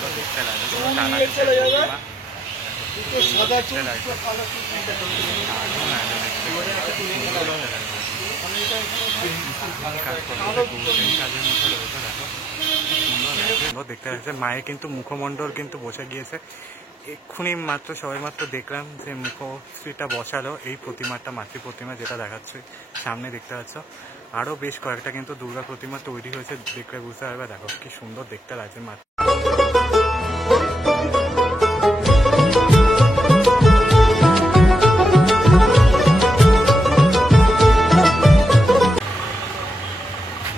সুন্দর দেখতে লাগে, টানা প্রতিমা দেখতে লাগছে। মায়ের কিন্তু মুখমণ্ডল কিন্তু বসে গিয়েছে, এক্ষুনি মাত্র সবাই মাত্র দেখলাম যে মুখশ্রীটা বসালো এই প্রতিমাটা, মাতৃ প্রতিমা যেটা দেখাচ্ছে সামনে দেখতে পাচ্ছ। আরও বেশ কয়েকটা কিন্তু দুর্গা প্রতিমা তৈরি হয়েছে, দেখলে বুঝতে পারবে। দেখো কি সুন্দর দেখতে লাগছে মাত্র।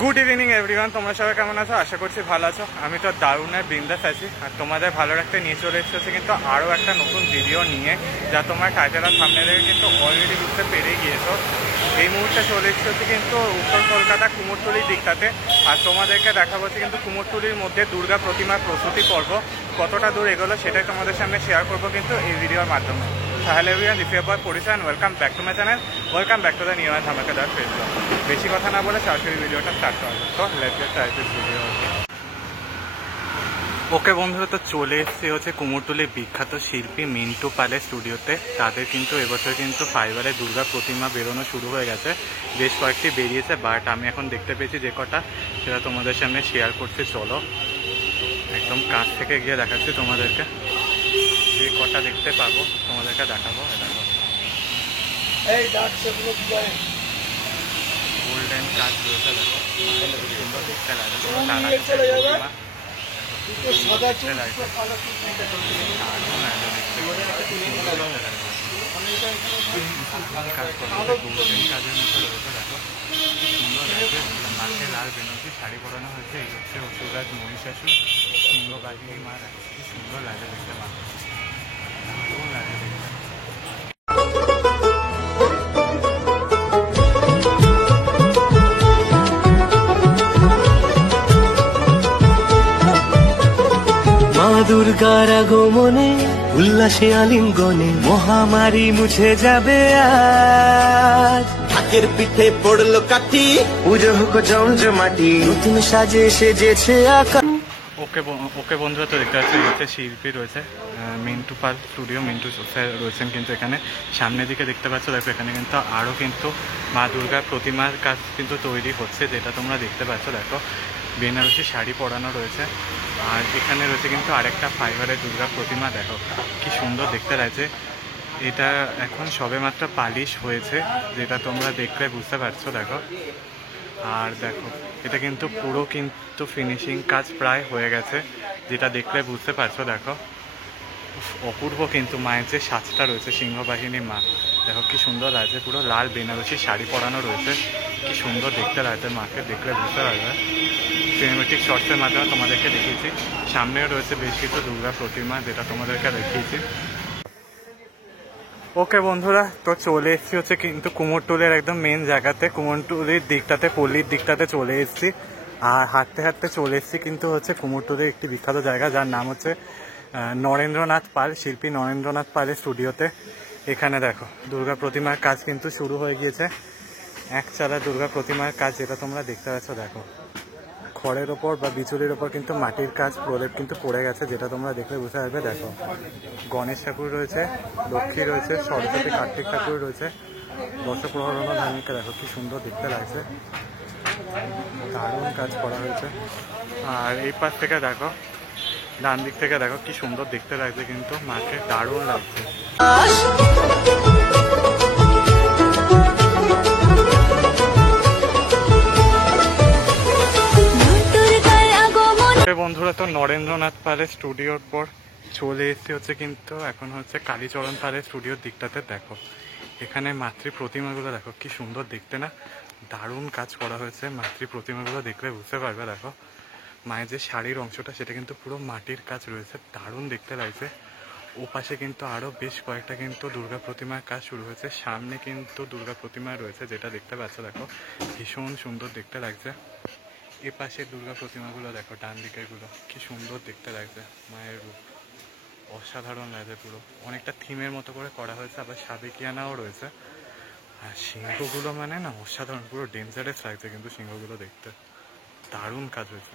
গুড ইভিনিং এভরিওয়ান, তোমরা সবাই কেমন আছো? আশা করছি ভালো আছো। আমি তো দারুণের বিন্দাস আছি, আর তোমাদের ভালো রাখতে নিয়ে চলে এসেছে কিন্তু আরও একটা নতুন ভিডিও নিয়ে, যা তোমার টাইটেল আর থাম্বনেল থেকে কিন্তু অলরেডি বুঝতে পেরে গিয়েছো। এই মুহূর্তে চলে এসেছে কিন্তু উত্তর কলকাতা কুমোরটুলির দিকটাতে, আর তোমাদেরকে দেখাবো কিন্তু কুমোরটুলির মধ্যে দুর্গা প্রতিমার প্রস্তুতি পর্ব কতটা দূর এগোলো সেটাই তোমাদের সামনে শেয়ার করবো কিন্তু এই ভিডিওর মাধ্যমে। Hello everyone, this is Porichoy and welcome back to my channel, welcome back to the new and ধামাকাদার ফেসবুক। বেশি কথা না বলে সরাসরি ভিডিওটা স্টার্ট করা যাবে। তো লেটস গেট স্টার্টেড ভিডিও। ওকে বন্ধুরা, তো চলে এসেছে হচ্ছে কুমোরটুলির বিখ্যাত শিল্পী মিন্টু পালের স্টুডিওতে। তাদের কিন্তু এবছর কিন্তু ফাইবারে দুর্গা প্রতিমা বেরোনো শুরু হয়ে গেছে, বেশ কয়েকটি বেরিয়েছে, বাট আমি এখন দেখতে পেয়েছি যে কটা সেটা তোমাদের সামনে শেয়ার করতে। চলো একদম কাছ থেকে গিয়ে দেখাচ্ছি তোমাদেরকে, যে কটা দেখতে পাবো তোমাদেরকে দেখাবো। গোল্ডেন কাজ রয়েছে, দেখো সুন্দর দেখতে লাগে, টানা প্রতিমা কাজের মতো রয়েছে। দেখো সুন্দর লাগছে, মাকে লাল বেনতি শাড়ি পরানো হয়েছে। এই হচ্ছে অসুরাজ মহিষাসুর সিংহবাহিনী মা, কি সুন্দর লাগে দেখতে, মা দারুণ লাগে দেখতে। দুর্গার আগমনে উল্লাসে আলিঙ্গনে মহামারী মুছে যাবে আজ। ঢাকের পিঠে পড়লো কাঠি, পুজো হোক জমজমাটি, নতুন সাজে সেজেছে আকাশ। ওকে বন্ধুরা, তো দেখতে পাচ্ছি হচ্ছে শিল্পী রয়েছে মিন্টু পাল স্টুডিও, মিন্টু স্যার রয়েছেন কিন্তু এখানে। সামনের দিকে দেখতে পাচ্ছ, দেখো এখানে কিন্তু আরও কিন্তু মা দুর্গার প্রতিমার কাজ কিন্তু তৈরি হচ্ছে, যেটা তোমরা দেখতে পাচ্ছ। দেখো বেনারসি শাড়ি পরানো রয়েছে, আর এখানে রয়েছে কিন্তু আরেকটা ফাইবারের দুর্গা প্রতিমা। দেখো কি সুন্দর দেখতে লাগছে। এটা এখন সবে মাত্র পালিশ হয়েছে, যেটা তোমরা দেখলে বুঝতে পারছো। দেখো আর দেখো এটা কিন্তু পুরো কিন্তু ফিনিশিং কাজ প্রায় হয়ে গেছে, যেটা দেখলে বুঝতে পারছো। দেখো অপূর্ব কিন্তু মায়ের যে সাজটা রয়েছে, সিংহবাহিনী মা, দেখো কি সুন্দর লাগছে। পুরো লাল বেনারসি শাড়ি পরানো রয়েছে, কি সুন্দর দেখতে লাগছে, মাকে দেখলে বুঝতে পারবে। সিনেমেটিক শর্টসের মাধ্যমে তোমাদেরকে দেখিয়েছি। সামনেও রয়েছে বেশ কিছু দুর্গা প্রতিমা, যেটা তোমাদেরকে দেখিয়েছি। ওকে বন্ধুরা, তো চলে এসেছি হচ্ছে কিন্তু কুমোরটুলির একদম মেন জায়গাতে, কুমোরটুলির দিকটাতে, পল্লীর দিকটাতে চলে এসেছি। আর হাঁটতে হাঁটতে চলে এসেছি কিন্তু হচ্ছে কুমোরটুলির একটি বিখ্যাত জায়গা, যার নাম হচ্ছে নরেন্দ্রনাথ পাল, শিল্পী নরেন্দ্রনাথ পালের স্টুডিওতে। এখানে দেখো দুর্গা প্রতিমার কাজ কিন্তু শুরু হয়ে গিয়েছে, একচালা দুর্গা প্রতিমার কাজ, যেটা তোমরা দেখতে পাচ্ছ। দেখো খড়ের ওপর বা বিচুলির ওপর কিন্তু মাটির কাজ প্রলেপ কিন্তু পড়ে গেছে, যেটা তোমরা দেখলে বুঝতে পারবে। দেখো গণেশ ঠাকুর রয়েছে, লক্ষ্মী রয়েছে, সরস্বতী, কার্তিক ঠাকুর রয়েছে, দশপ্রহরণ ধার্মিকা। দেখো কি সুন্দর দেখতে লাগছে, দারুণ কাজ করা হয়েছে। আর এই পাশ থেকে দেখো, ডান দিক থেকে দেখো কি সুন্দর দেখতে লাগছে, কিন্তু মাকে দারুণ লাগছে। বন্ধুরা, তো নরেন্দ্রনাথ পালের স্টুডিওর পর চলে এসেছে হচ্ছে কিন্তু এখন হচ্ছে কালীচরণ পালের স্টুডিওর দিকটাতে। দেখো এখানে মাতৃ প্রতিমাগুলো দেখো কি সুন্দর দেখতে না, দারুণ কাজ করা হয়েছে। মাতৃ প্রতিমাগুলো দেখলে বুঝতে পারবে। দেখো মায়ের যে শাড়ির অংশটা, সেটা কিন্তু পুরো মাটির কাজ রয়েছে, দারুণ দেখতে লাগছে। ওপাশে কিন্তু আরও বেশ কয়েকটা কিন্তু দুর্গা প্রতিমার কাজ শুরু হয়েছে। সামনে কিন্তু দুর্গা প্রতিমা রয়েছে, যেটা দেখতে পাচ্ছ। দেখো ভীষণ সুন্দর দেখতে লাগছে। এ পাশের দুর্গা প্রতিমাগুলো দেখো, ডান দিকেরগুলো কি সুন্দর দেখতে লাগছে। মায়ের রূপ অসাধারণ লাগছে, পুরো অনেকটা থিমের মতো করে করা হয়েছে, আবার সাবেকিয়ানাও রয়েছে। আর সিংহগুলো মানে না অসাধারণ, পুরো ডেঞ্জারাস লাগছে কিন্তু সিংহগুলো দেখতে, দারুণ কাজ হয়েছে।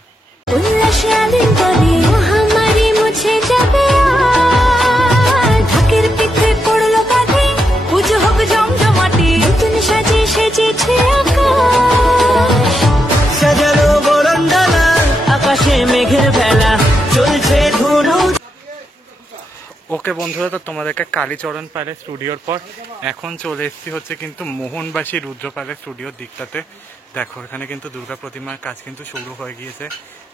ওকে বন্ধুরা, তো তোমাদেরকে কালীচরণ পালের স্টুডিওর পর এখন চলে এসেছি হচ্ছে কিন্তু মোহনবাসী রুদ্রপালের স্টুডিওর দিকটাতে। দেখো এখানে কিন্তু দুর্গা প্রতিমার কাজ কিন্তু শুরু হয়ে গিয়েছে,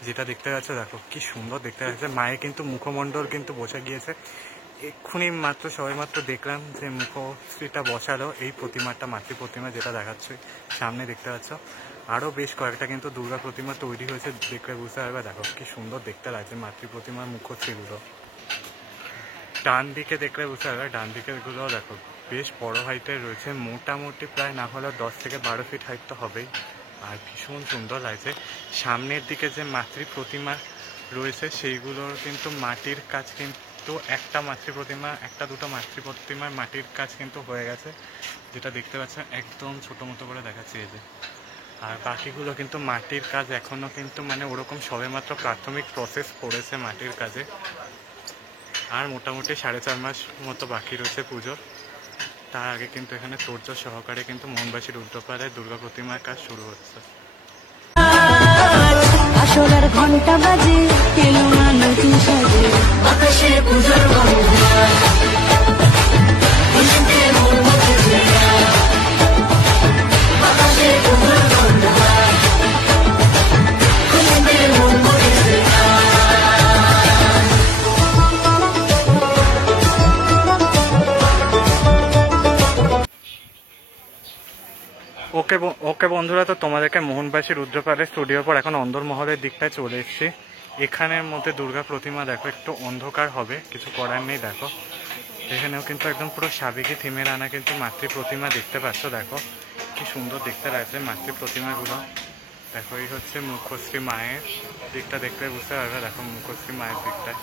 যেটা দেখতে পাচ্ছ। দেখো কি সুন্দর দেখতে পাচ্ছে, মায়ের কিন্তু মুখমণ্ডল কিন্তু বসে গিয়েছে। এক্ষুনি মাত্র সবাই মাত্র দেখলাম যে মুখশ্রীটা বসালো এই প্রতিমাটা, মাতৃ প্রতিমা যেটা দেখাচ্ছে সামনে দেখতে পাচ্ছ। আরও বেশ কয়েকটা কিন্তু দুর্গা প্রতিমা তৈরি হয়েছে, দেখলে বুঝতে পারবে। দেখো কি সুন্দর দেখতে লাগছে মাতৃ প্রতিমার মুখশ্রীগুলো। ডান দিকে দেখলে বুঝতে পারবে, ডান দিকের গুলো দেখো বেশ বড় হাইটের রয়েছে, মোটামুটি প্রায় না হলেও 10 থেকে 12 ফিট হাইট তো হবেই। আর ভীষণ সুন্দর লাগছে। সামনের দিকে যে মাতৃ প্রতিমা রয়েছে সেইগুলোর কিন্তু মাটির কাজ কিন্তু একটা মাতৃ প্রতিমা, একটা দুটো মাতৃ প্রতিমার মাটির কাজ কিন্তু হয়ে গেছে, যেটা দেখতে পাচ্ছেন একদম ছোটো মতো করে দেখাচ্ছি এই যে। আর বাকিগুলো কিন্তু মাটির কাজ এখনও কিন্তু মানে ওরকম সবেমাত্র প্রাথমিক প্রসেস করেছে মাটির কাজে। আর মোটামুটি 4.5 মাস মতো বাকি রয়েছে পুজোর। তার আগে কিন্তু এখানে তোড়জোড় সহকারে কিন্তু মোহনবাসী রুদ্রপালের দুর্গা প্রতিমার কাজ শুরু হচ্ছে। আসলার ঘন্টা বাজে এলো না নতুন সাজে আকাশে পূজার ওকে বন্ধুরা, তো তোমাদেরকে মোহনবাসী রুদ্রপালের স্টুডিওর পর এখন অন্দরমহলের দিকটায় চলে এসেছি। এখানের মধ্যে দুর্গা প্রতিমা দেখো একটু অন্ধকার হবে, কিছু করার নেই। দেখো এখানেও কিন্তু একদম পুরো সাবেকি থিমের আনা কিন্তু মাতৃ প্রতিমা দেখতে পাচ্ছ। দেখো কি সুন্দর দেখতে লাগছে মাতৃ প্রতিমাগুলো। দেখো এই হচ্ছে মুখশ্রী মায়ের দিকটা, দেখতে বুঝতে পারবে। দেখো মুখশ্রী মায়ের দিকটায়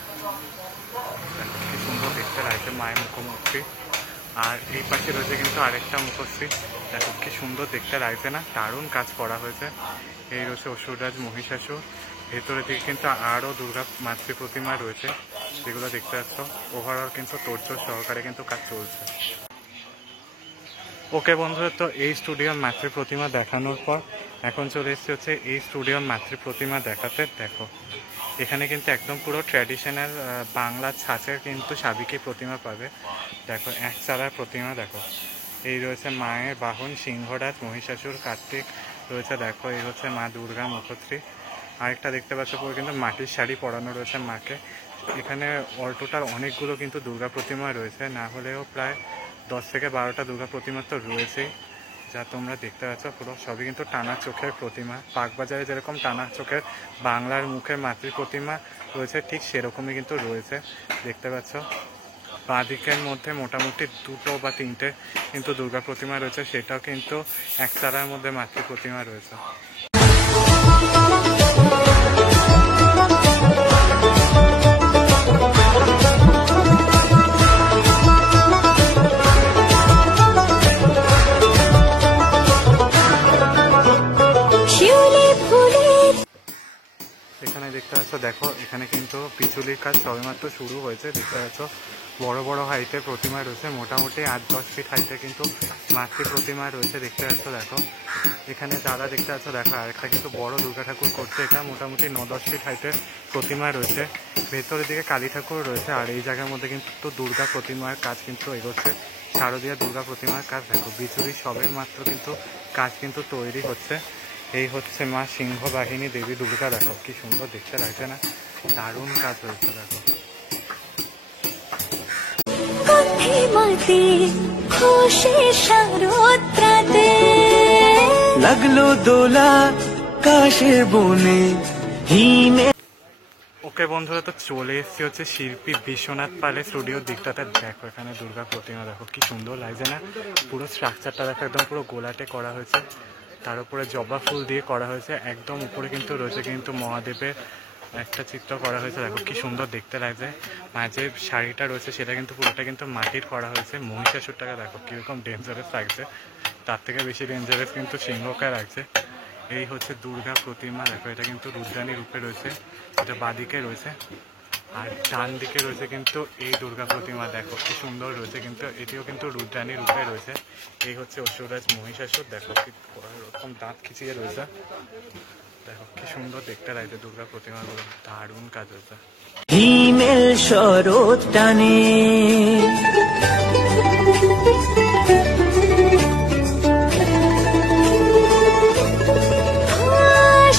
দেখো কি সুন্দর দেখতে লাগছে মায়ের মুখমূর্তি। আর এই পাশে রয়েছে কিন্তু আরেকটা মুখশ্রী, দেখো কি সুন্দর দেখতে লাগছে না, দারুণ কাজ করা হয়েছে। এই রয়েছে অসুররাজ মহিষাসুর। ভেতরের দিকে কিন্তু আরও দুর্গা মাতৃ প্রতিমা রয়েছে, যেগুলো দেখতে পাচ্ছ। ওভারঅল কিন্তু তোড়জোড় সহকারে কিন্তু কাজ চলছে। ওকে বন্ধুরা, তো এই স্টুডিওর মাতৃ প্রতিমা দেখানোর পর এখন চলে এসেছে হচ্ছে এই স্টুডিওর মাতৃ প্রতিমা দেখাতে। দেখো এখানে কিন্তু একদম পুরো ট্র্যাডিশনাল বাংলা ছাঁচের কিন্তু সাবেকি প্রতিমা পাবে। দেখো এক চালার প্রতিমা। দেখো এই রয়েছে মায়ের বাহন সিংহরাজ, মহিষাসুর, কার্তিক রয়েছে। দেখো এই হচ্ছে মা দুর্গা মুখশ্রী। আরেকটা দেখতে পাচ্ছ পুরো কিন্তু মাটির শাড়ি পরানো রয়েছে মাকে। এখানে অল টোটাল অনেকগুলো কিন্তু দুর্গা প্রতিমা রয়েছে, না হলেও প্রায় 10 থেকে 12টা দুর্গা প্রতিমা তো রয়েছেই, যা তোমরা দেখতে পাচ্ছ। পুরো সবই কিন্তু টানা চোখের প্রতিমা। বাগবাজারে যেরকম টানা চোখের বাংলার মুখের মাতৃ প্রতিমা রয়েছে, ঠিক সেরকমই কিন্তু রয়েছে দেখতে পাচ্ছ। বাঁ দিকের মধ্যে মোটামুটি 2 বা 3টে কিন্তু দুর্গা প্রতিমা রয়েছে, সেটাও কিন্তু এক চালার মধ্যে মাতৃ প্রতিমা রয়েছে। এখানে দেখতে পাচ্ছ, দেখো এখানে কিন্তু পিছুলির কাজ সবেমাত্র শুরু হয়েছে। দেখতে পাচ্ছ বড় বড় হাইটের প্রতিমা রয়েছে, মোটামুটি 8-10 ফিট হাইটে কিন্তু মাতৃ প্রতিমা রয়েছে দেখতে পাচ্ছ। দেখো এখানে দাদা দেখতে পাচ্ছ, দেখো আরেকটা কিন্তু বড় দুর্গা ঠাকুর করছে। এটা মোটামুটি 9-10 ফিট হাইটের প্রতিমা রয়েছে। ভেতরের দিকে কালী ঠাকুর রয়েছে। আর এই জায়গার মধ্যে কিন্তু দুর্গা প্রতিমার কাজ কিন্তু এগোচ্ছে, শারদীয়া দুর্গা প্রতিমার কাজ। দেখো বিচুরি সবে মাত্র কিন্তু কাজ কিন্তু তৈরি হচ্ছে। এই হচ্ছে মা সিংহ বাহিনী দেবী দুর্গা। দেখো কি সুন্দর দেখতে লাগছে না, দারুণ কাজ হয়েছে। দেখো লাগলো দোলা কাশের বনে হিমে। ওকে বন্ধুরা, তো চলে এসেছি হচ্ছে শিল্পী বিশ্বনাথ পালের স্টুডিওর দিকটাতে। দেখো এখানে দুর্গা প্রতিমা দেখো কি সুন্দর লাগছে না, পুরো স্ট্রাকচারটা দেখো একদম পুরো গোলাটে করা হয়েছে, তার উপরে জবা ফুল দিয়ে করা হয়েছে। একদম উপরে কিন্তু রয়েছে কিন্তু মহাদেবের একটা চিত্র করা হয়েছে। দেখো কি সুন্দর দেখতে লাগছে। মাঝে শাড়িটা রয়েছে সেটা কিন্তু পুরোটা কিন্তু মাটির করা হয়েছে। মহিষাসুরটাকে দেখো কীরকম ডেঞ্জারাস লাগছে, তার থেকে বেশি ডেঞ্জারাস কিন্তু সিংহকে লাগছে। এই হচ্ছে দুর্গা প্রতিমা। দেখো এটা কিন্তু রুদ্রাণী রূপে রয়েছে, এটা বাঁদিকে রয়েছে। আর ডান দিকে রয়েছে কিন্তু এই দুর্গা প্রতিমা। দেখো কি সুন্দর রয়েছে, কিন্তু এটিও কিন্তু রুদ্রাণী রূপে রয়েছে। এই হচ্ছে অসুররাজ মহিষাসুর। দেখো কি রকম দাঁত খিচিয়ে রয়েছে। দেখো কি সুন্দর দেখতে লাগছে দুর্গা প্রতিমাগুলো, দারুণ কাজ হয়েছে। হিমেল শরৎ টানে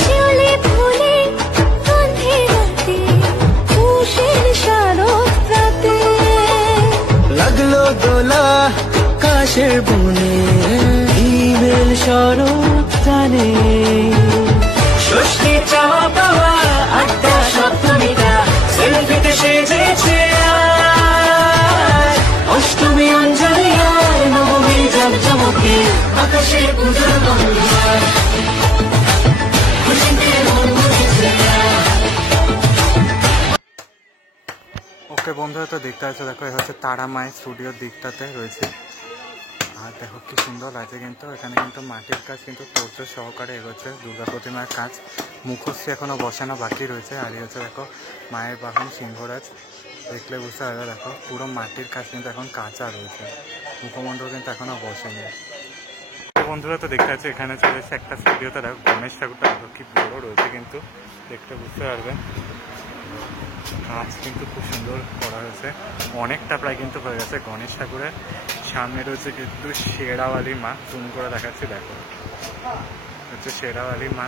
শিউলি ফুলে গন্ধে রাতে উষের শারদ রাতে লাগলো দোলা কাশের বনে হিমেল শরৎ টানে ষষ্ঠী চাওয়া পাওয়া আড্ডা সপ্তমীটা সেলফিতে সেজেছে আজ। অষ্টমী অঞ্জলি আর নবমী জমজমকে আকাশে পুজোর গন্ধ খুশিতে মন ভরেছে ওকে বন্ধুরা, তো দেখতে পাচ্ছ দেখো এ হচ্ছে তারা মায়ের স্টুডিওর দিকটাতে রয়েছে। আর দেখো কি সুন্দর লাগছে, কিন্তু এখানে কিন্তু মাটির কাজ কিন্তু তোড়জোড় সহকারে এগোচ্ছে। দুর্গা প্রতিমার কাজ মুখশ্রী এখনো বসানো বাকি রয়েছে। আর এই হচ্ছে দেখো মায়ের বাহন সিংহরাজ, দেখলে বুঝতে পারবে দেখো পুরো মাটির কাজ কিন্তু এখন কাঁচা রয়েছে, মুখমণ্ডল কিন্তু এখনো বসেনি। বন্ধুরা তো দেখতে পাচ্ছি এখানে চলেছে একটা স্টুডিওতে দেখো গণেশ ঠাকুরটা দেখো কি বড় রয়েছে, কিন্তু দেখতে বুঝতে পারবে কাজ কিন্তু খুব সুন্দর করা হয়েছে, অনেকটা প্রায় কিন্তু হয়ে গেছে। গণেশ ঠাকুরের সামনে রয়েছে কিন্তু শেরাওয়ালি মা, জুম করে দেখাচ্ছি দেখো হচ্ছে শেরাওয়ালি মা।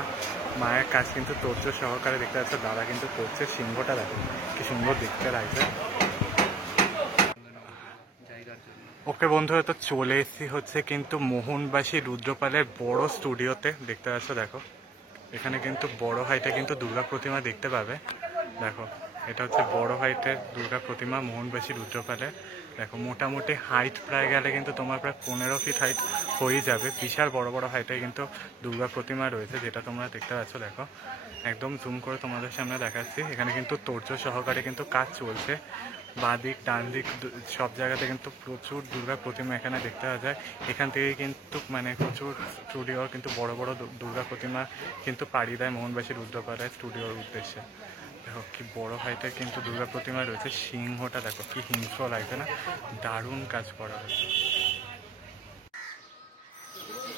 মায়ের কাজ কিন্তু তোড়জোড় সহকারে দেখতে পাচ্ছে, দাদা কিন্তু করছে। সিংহটা দেখো কি সুন্দর দেখতে লাগছে। ওকে বন্ধুরা, তো চলে এসেছি হচ্ছে কিন্তু মোহনবাসী রুদ্রপালের বড় স্টুডিওতে। দেখতে পাচ্ছ দেখো এখানে কিন্তু বড় হাইটে কিন্তু দুর্গা প্রতিমা দেখতে পাবে। দেখো এটা হচ্ছে বড় হাইটের দুর্গা প্রতিমা মোহনবাসী রুদ্রপালের। দেখো মোটামুটি হাইট প্রায় গেলে কিন্তু তোমার প্রায় 15 ফিট হাইট হয়ে যাবে। বিশাল বড় বড় হাইটে কিন্তু দুর্গা প্রতিমা রয়েছে, যেটা তোমরা দেখতে পাচ্ছ। দেখো একদম জুম করে তোমাদের সামনে দেখাচ্ছি। এখানে কিন্তু তোড়জোড় সহকারে কিন্তু কাজ চলছে, বাঁ দিক ডান দিক সব জায়গাতে কিন্তু প্রচুর দুর্গা প্রতিমা এখানে দেখতে পাওয়া যায়। এখান থেকে কিন্তু মানে প্রচুর স্টুডিওর কিন্তু বড় বড় দুর্গা প্রতিমা কিন্তু পাড়ি দেয় মোহনবাসী রুদ্রপালের স্টুডিওর উদ্দেশ্যে। দেখো কি বড় হাইটের কিন্তু দুর্গা প্রতিমা রয়েছে। সিংহটা দেখো কি হিংস্র লাগছে না, দারুণ কাজ করা হয়েছে।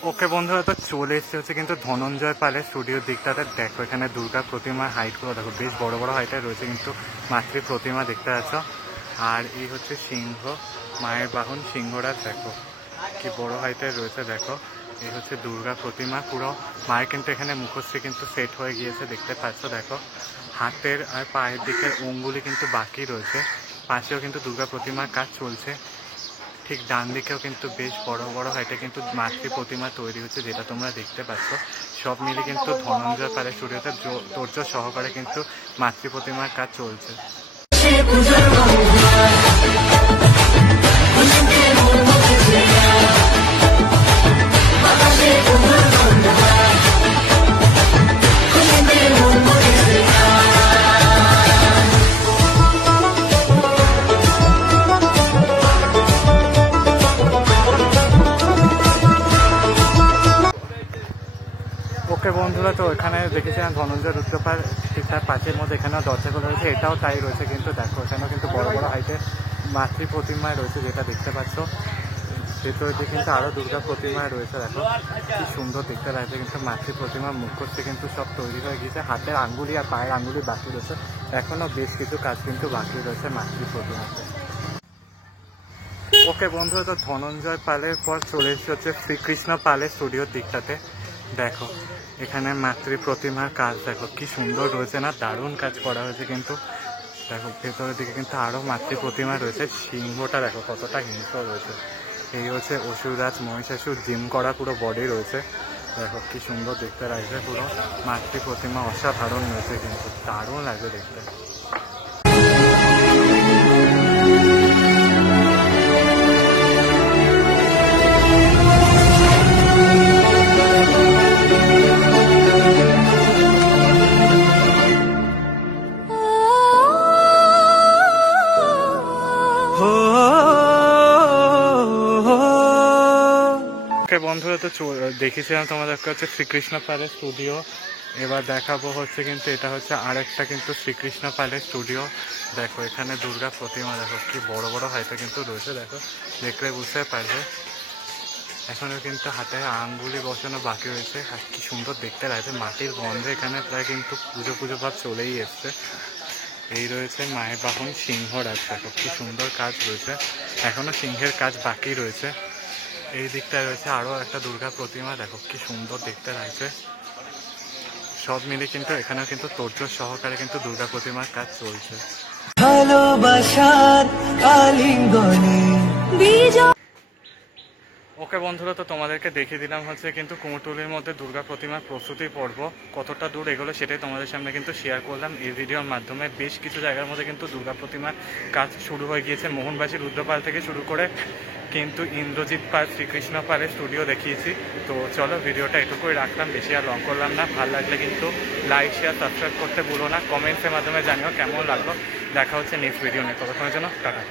ওকে বন্ধুরা, তো চলে এসছে হচ্ছে কিন্তু ধনঞ্জয় পালের স্টুডিওর দিকটাতে। দেখো এখানে দুর্গা প্রতিমার হাইটগুলো দেখো বেশ বড় বড় হাইটে রয়েছে, কিন্তু মাতৃ প্রতিমা দেখতে পাচ্ছ। আর এই হচ্ছে সিংহ, মায়ের বাহন সিংহরাজ। দেখো কি বড় হাইটে রয়েছে। দেখো এই হচ্ছে দুর্গা প্রতিমা, পুরো মায়ের কিন্তু এখানে মুখশ্রী কিন্তু সেট হয়ে গিয়েছে দেখতে পাচ্ছ। দেখো হাতের আর পায়ের দিকের অঙ্গুলি কিন্তু বাকি রয়েছে। পাশেও কিন্তু দুর্গা প্রতিমার কাজ চলছে। ঠিক ডান দিকেও কিন্তু বেশ বড় বড় হাইটে কিন্তু মাতৃ প্রতিমা তৈরি হচ্ছে, যেটা তোমরা দেখতে পাচ্ছ। সব মিলে কিন্তু ধনঞ্জয় পালের স্টুডিওতে তোড়জোড় সহকারে কিন্তু মাতৃ প্রতিমার কাজ চলছে। ওকে বন্ধুরা, তো এখানে দেখেছিলাম ধনঞ্জয় রুদ্রপাল, ঠিক তার পাশের মধ্যে এখানেও দরজাগুলো রয়েছে, এটাও তাই রয়েছে। কিন্তু দেখো এখানেও কিন্তু বড় বড় হাইটে মাতৃ প্রতিমায় রয়েছে, যেটা দেখতে পাচ্ছ। ভেতরের দিকে কিন্তু আরও দুর্গা প্রতিমায় রয়েছে। দেখো কি সুন্দর দেখতে লাগছে, কিন্তু মাতৃ প্রতিমার মুখশ্রী কিন্তু সব তৈরি হয়ে গিয়েছে। হাতের আঙ্গুলি আর পায়ের আঙ্গুলি বাকি রয়েছে, এখনও বেশ কিছু কাজ কিন্তু বাকি রয়েছে মাতৃ প্রতিমাতে। ওকে বন্ধুরা, তো ধনঞ্জয় পালের পর চলে এসেছে হচ্ছে শ্রীকৃষ্ণ পালের স্টুডিওর দিকটাতে। দেখো এখানে মাতৃ প্রতিমার কাজ দেখো কি সুন্দর রয়েছে না, দারুণ কাজ করা হয়েছে। কিন্তু দেখো ভেতরের দিকে কিন্তু আরও মাতৃ প্রতিমা রয়েছে। সিংহটা দেখো কতটা হিংস্র রয়েছে। এই হচ্ছে অসুররাজ মহিষাসুর জিম করা পুরো বডি রয়েছে। দেখো কি সুন্দর দেখতে লাগছে, পুরো মাতৃ প্রতিমা অসাধারণ রয়েছে, কিন্তু দারুণ লাগছে দেখতে। বন্ধুরা, তো দেখেছিলাম তোমাদেরকে হচ্ছে শ্রীকৃষ্ণ পালের স্টুডিও। এবার দেখাবো হচ্ছে কিন্তু এটা হচ্ছে আরেকটা কিন্তু শ্রীকৃষ্ণ পালের স্টুডিও। দেখো এখানে দুর্গা প্রতিমা দেখো কি বড় বড় হাইটে কিন্তু রয়েছে। দেখো দেখলে বুঝতে পারবে এখনও কিন্তু হাতে আঙ্গুলি বসানো বাকি রয়েছে। আর কি সুন্দর দেখতে লাগছে, মাটির গন্ধে এখানে প্রায় কিন্তু পুজো পুজো ভাব চলেই এসছে। এই রয়েছে মায়ের বাহন সিংহ রাজ, দেখো কি সুন্দর কাজ রয়েছে, এখনো সিংহের কাজ বাকি রয়েছে। এই দিকটায় রয়েছে আরও একটা দুর্গা প্রতিমা, দেখো কি সুন্দর দেখতে লাগছে। সব মিলে কিন্তু এখানেও কিন্তু তোড়জোড় সহকারে কিন্তু দুর্গা প্রতিমার কাজ চলছে। ভালোবাসার আলিঙ্গনে বিজয় ওকে বন্ধুরা, তো তোমাদেরকে দেখিয়ে দিলাম হচ্ছে কিন্তু কুমোরটুলির মধ্যে দুর্গা প্রতিমার প্রস্তুতি পর্ব কতটা দূর এগোলো সেটাই তোমাদের সামনে কিন্তু শেয়ার করলাম এই ভিডিওর মাধ্যমে। বেশ কিছু জায়গার মধ্যে কিন্তু দুর্গা প্রতিমার কাজ শুরু হয়ে গিয়েছে। মোহনবাসী রুদ্রপাল থেকে শুরু করে কিন্তু ইন্দ্রজিৎ পাল, শ্রীকৃষ্ণ পালের স্টুডিও দেখিয়েছি। তো চলো ভিডিওটা এটুকুই রাখলাম, বেশি আর লং করলাম না। ভালো লাগলে কিন্তু লাইক শেয়ার সাবস্ক্রাইব করতে ভুলো না। কমেন্টসের মাধ্যমে জানিও কেমন লাগলো। দেখা হচ্ছে নেক্সট ভিডিও নিয়ে, ততক্ষণের জন্য টাটা।